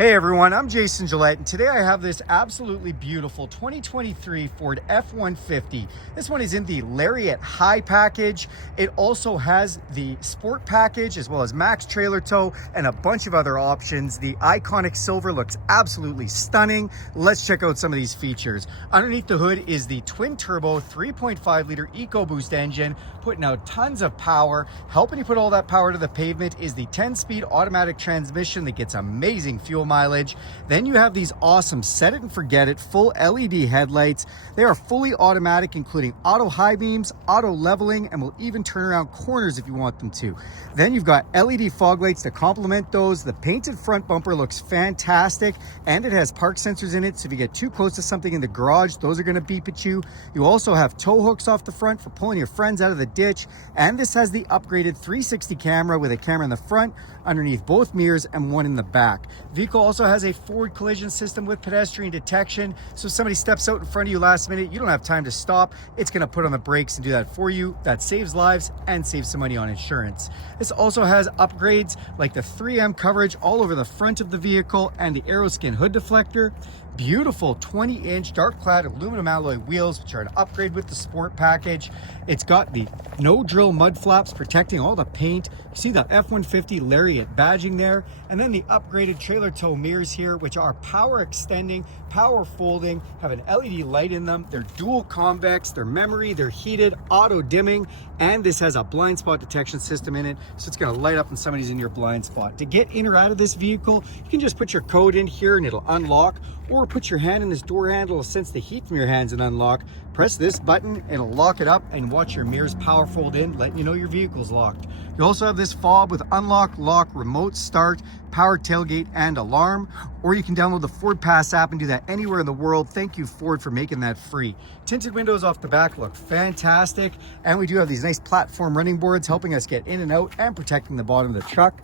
Hey everyone, I'm Jason Gillette, and today I have this absolutely beautiful 2023 Ford F-150. This one is in the Lariat High package. It also has the Sport package as well as Max trailer tow and a bunch of other options. The iconic silver looks absolutely stunning. Let's check out some of these features. Underneath the hood is the twin turbo 3.5 liter Ecoboost engine, putting out tons of power. Helping you put all that power to the pavement is the 10-speed automatic transmission that gets amazing fuel mileage. Then you have these awesome set it and forget it full LED headlights. They are fully automatic, including auto high beams, auto leveling, and will even turn around corners if you want them to. Then you've got LED fog lights to complement those. The painted front bumper looks fantastic, and it has park sensors in it, so if you get too close to something in the garage, those are going to beep at you. You also have tow hooks off the front for pulling your friends out of the ditch, and this has the upgraded 360 camera with a camera in the front, underneath both mirrors, and one in the back. Vehicle also has a forward collision system with pedestrian detection, so if somebody steps out in front of you last minute, you don't have time to stop, it's going to put on the brakes and do that for you. That saves lives and saves some money on insurance. This also has upgrades like the 3M coverage all over the front of the vehicle and the Aeroskin hood deflector. Beautiful 20-inch dark clad aluminum alloy wheels, which are an upgrade with the Sport package. It's got the no drill mud flaps protecting all the paint. You see the F-150 Lariat badging there, and then the upgraded trailer tow mirrors here, which are power extending, power folding, have an LED light in them. They're dual convex, they're memory, they're heated, auto dimming, and this has a blind spot detection system in it, so it's going to light up when somebody's in your blind spot. To get in or out of this vehicle, you can just put your code in here and it'll unlock, or put your hand in this door handle, it'll sense the heat from your hands and unlock. Press this button and it'll lock it up, and watch your mirrors power fold in, letting you know your vehicle's locked. You also have this fob with unlock, lock, remote start, power tailgate, and alarm, or you can download the Ford Pass app and do that anywhere in the world. Thank you, Ford, for making that free. Tinted windows off the back look fantastic, and we do have these nice platform running boards helping us get in and out and protecting the bottom of the truck.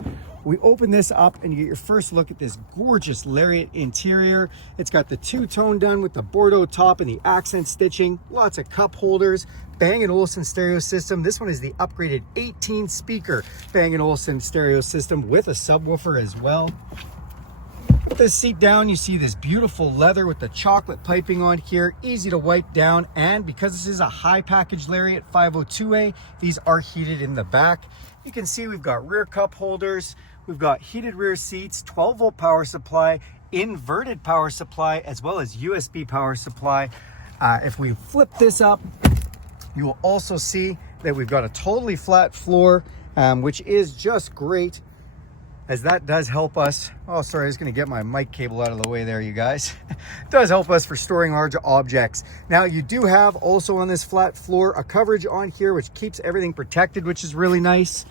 We open this up and you get your first look at this gorgeous Lariat interior. It's got the two-tone done with the Bordeaux top and the accent stitching, lots of cup holders, Bang & Olufsen stereo system. This one is the upgraded 18-speaker Bang & Olufsen stereo system with a subwoofer as well. Put this seat down, you see this beautiful leather with the chocolate piping on here, easy to wipe down, and because this is a high package Lariat 502A, these are heated in the back. You can see we've got rear cup holders, we've got heated rear seats, 12-volt power supply, inverted power supply, as well as USB power supply. If we flip this up, you will also see that we've got a totally flat floor, which is just great, as that does help us. Oh, sorry, I was going to get my mic cable out of the way there, you guys. It does help us for storing large objects. Now, you do have also on this flat floor a coverage on here which keeps everything protected, which is really nice.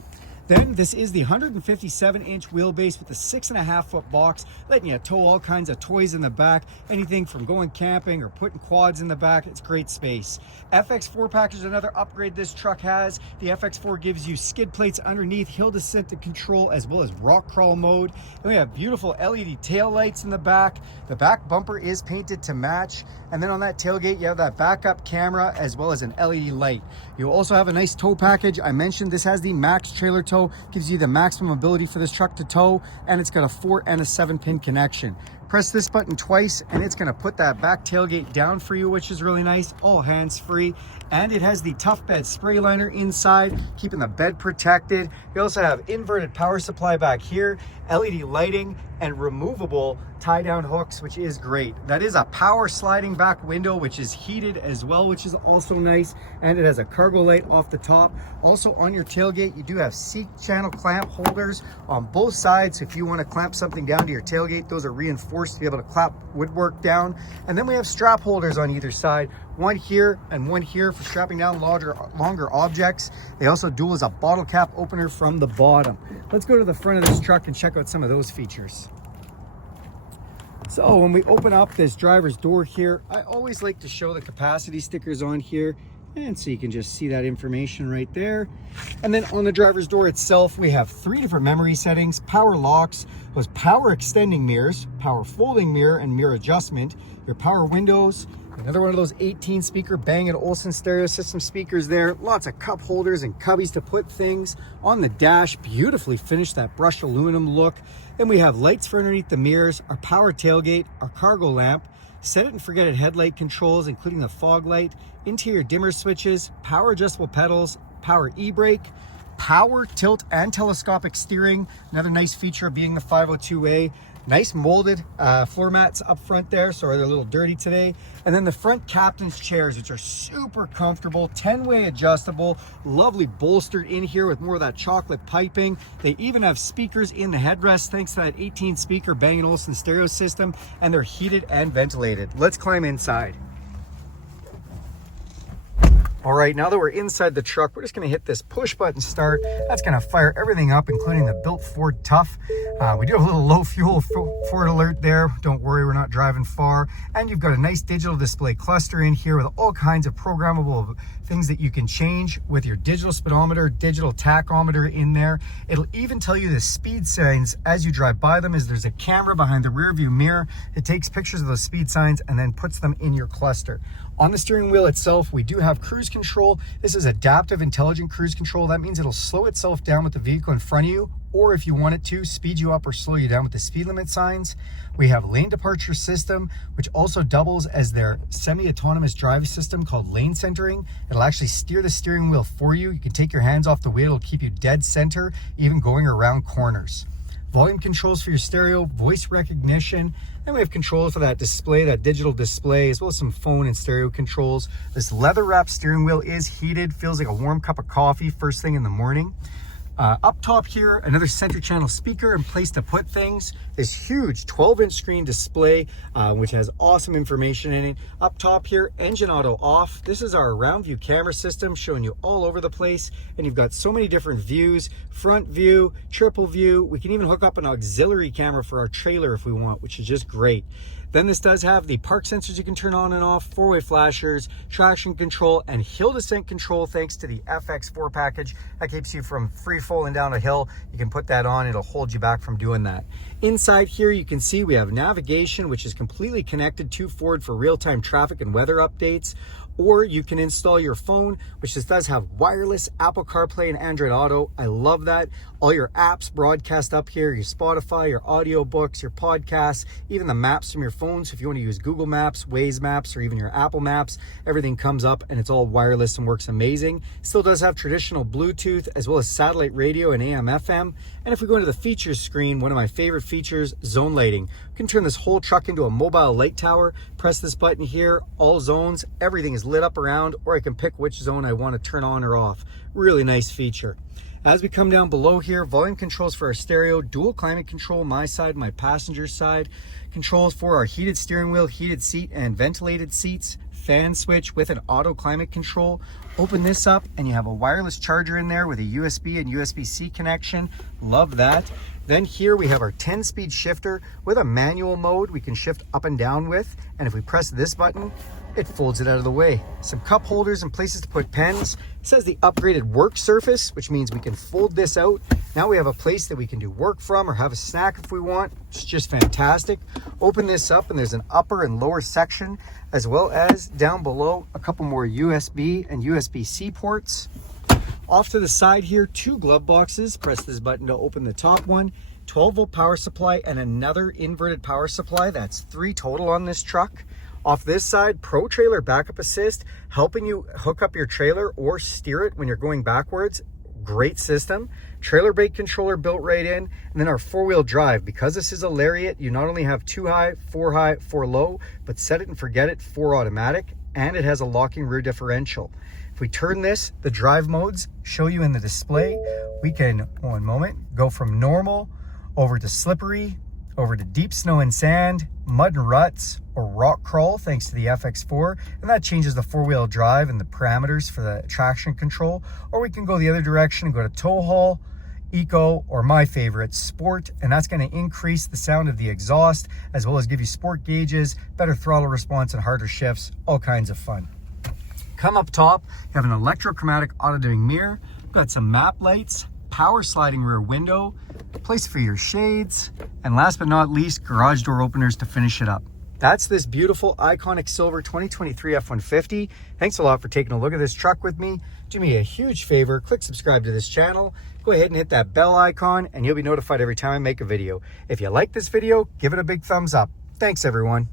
Then this is the 157-inch wheelbase with the 6.5-foot box, letting you tow all kinds of toys in the back, anything from going camping or putting quads in the back. It's great space. FX4 Package is another upgrade this truck has. The FX4 gives you skid plates underneath, hill descent to control, as well as rock crawl mode. And we have beautiful LED tail lights in the back. The back bumper is painted to match. And then on that tailgate, you have that backup camera as well as an LED light. You also have a nice tow package. I mentioned this has the Max trailer tow, gives you the maximum ability for this truck to tow, and it's got a 4 and a 7-pin connection. Press this button twice and it's going to put that back tailgate down for you, which is really nice, all hands-free. And it has the Tough Bed spray liner inside, keeping the bed protected. You also have inverted power supply back here, LED lighting, and removable tie-down hooks, which is great. That is a power sliding back window, which is heated as well, which is also nice. And it has a cargo light off the top. Also on your tailgate, you do have seat channel clamp holders on both sides. So if you want to clamp something down to your tailgate, those are reinforced to be able to clamp woodwork down. And then we have strap holders on either side, one here and one here for strapping down longer objects. They also dual as a bottle cap opener from the bottom. Let's go to the front of this truck and check out some of those features. So when we open up this driver's door here, I always like to show the capacity stickers on here, and so you can just see that information right there. And then on the driver's door itself, we have 3 different memory settings: power locks, those power extending mirrors, power folding mirror and mirror adjustment, your power windows, another one of those 18-speaker Bang & Olufsen stereo system speakers there, lots of cup holders and cubbies to put things on the dash, beautifully finished, that brushed aluminum look. Then we have lights for underneath the mirrors, our power tailgate, our cargo lamp, set it and forget it headlight controls, including the fog light, interior dimmer switches, power adjustable pedals, power e-brake, power tilt and telescopic steering. Another nice feature of being the 502A. Nice molded floor mats up front there, so they're a little dirty today. And then the front captain's chairs, which are super comfortable, 10-way adjustable, lovely bolstered in here with more of that chocolate piping. They even have speakers in the headrest thanks to that 18-speaker Bang & Olufsen stereo system, and they're heated and ventilated. Let's climb inside. All right, now that we're inside the truck, we're just gonna hit this push button start. That's gonna fire everything up, including the built Ford Tough. We do have a little low fuel Ford alert there. Don't worry, we're not driving far. And you've got a nice digital display cluster in here with all kinds of programmable things that you can change with your digital speedometer, digital tachometer in there. It'll even tell you the speed signs as you drive by them, as there's a camera behind the rear view mirror. It takes pictures of those speed signs and then puts them in your cluster. On the steering wheel itself, we do have cruise control. This is adaptive intelligent cruise control. That means it'll slow itself down with the vehicle in front of you, or if you want it to, speed you up or slow you down with the speed limit signs. We have lane departure system, which also doubles as their semi-autonomous drive system called lane centering. It'll actually steer the steering wheel for you. You can take your hands off the wheel. It'll keep you dead center, even going around corners. Volume controls for your stereo, voice recognition, and we have controls for that display, that digital display, as well as some phone and stereo controls. This leather wrapped steering wheel is heated, feels like a warm cup of coffee first thing in the morning. Up top here, another center channel speaker and place to put things. This huge 12-inch screen display, which has awesome information in it. Up top here, engine auto off. This is our round view camera system showing you all over the place. And you've got so many different views, front view, triple view. We can even hook up an auxiliary camera for our trailer if we want, which is just great. Then this does have the park sensors you can turn on and off, four-way flashers, traction control, and hill descent control thanks to the FX4 package. That keeps you from free falling down a hill. You can put that on, it'll hold you back from doing that. Inside here, you can see we have navigation, which is completely connected to Ford for real-time traffic and weather updates. Or you can install your phone, which just does have wireless Apple CarPlay and Android Auto. I love that. All your apps broadcast up here, your Spotify, your audiobooks, your podcasts, even the maps from your phone. So if you want to use Google Maps, Waze Maps, or even your Apple Maps, everything comes up and it's all wireless and works amazing. Still does have traditional Bluetooth as well as satellite radio and AM FM. And if we go into the features screen, one of my favorite features, zone lighting. You can turn this whole truck into a mobile light tower. Press this button here, all zones, everything is lit up around, or I can pick which zone I want to turn on or off. Really nice feature. As we come down below here, volume controls for our stereo, dual climate control, my side, my passenger side, controls for our heated steering wheel, heated seat, and ventilated seats, fan switch with an auto climate control. Open this up and you have a wireless charger in there with a USB and USB-C connection. Love that. Then here we have our 10-speed shifter with a manual mode we can shift up and down with. And if we press this button, it folds it out of the way. Some cup holders and places to put pens. It says the upgraded work surface, which means we can fold this out. Now we have a place that we can do work from or have a snack if we want. It's just fantastic. Open this up and there's an upper and lower section, as well as down below a couple more USB and USB-C ports. Off to the side here, two glove boxes. Press this button to open the top one. 12-volt power supply and another inverted power supply. That's 3 total on this truck. Off this side, Pro Trailer Backup Assist, helping you hook up your trailer or steer it when you're going backwards. Great system. Trailer brake controller built right in. And then our 4-wheel drive. Because this is a Lariat, you not only have 2 high, 4 low, but set it and forget it, 4 automatic. And it has a locking rear differential. If we turn this, the drive modes show you in the display. We can, one moment, go from normal over to slippery, over to deep snow and sand, mud and ruts, or rock crawl thanks to the FX4, and that changes the 4-wheel drive and the parameters for the traction control. Or we can go the other direction and go to tow haul, eco, or my favorite, sport, and that's going to increase the sound of the exhaust as well as give you sport gauges, better throttle response, and harder shifts. All kinds of fun. Come up top, you have an electrochromatic auto-dimming mirror, got some map lights, power sliding rear window, place for your shades, and last but not least, garage door openers to finish it up. That's this beautiful iconic silver 2023 F-150. Thanks a lot for taking a look at this truck with me. Do me a huge favor, click subscribe to this channel. Go ahead and hit that bell icon and you'll be notified every time I make a video. If you like this video, give it a big thumbs up. Thanks everyone.